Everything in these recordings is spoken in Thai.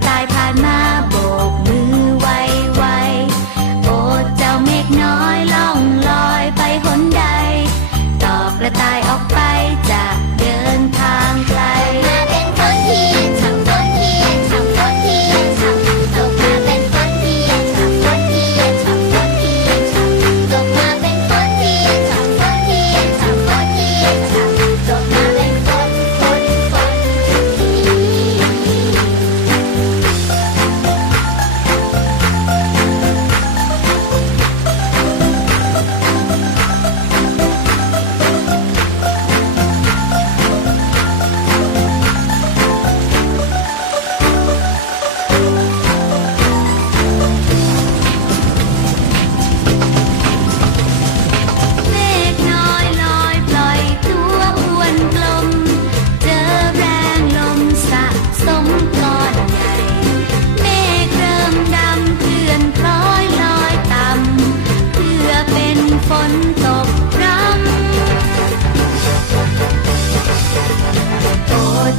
在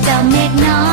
จะเม็ดน้อย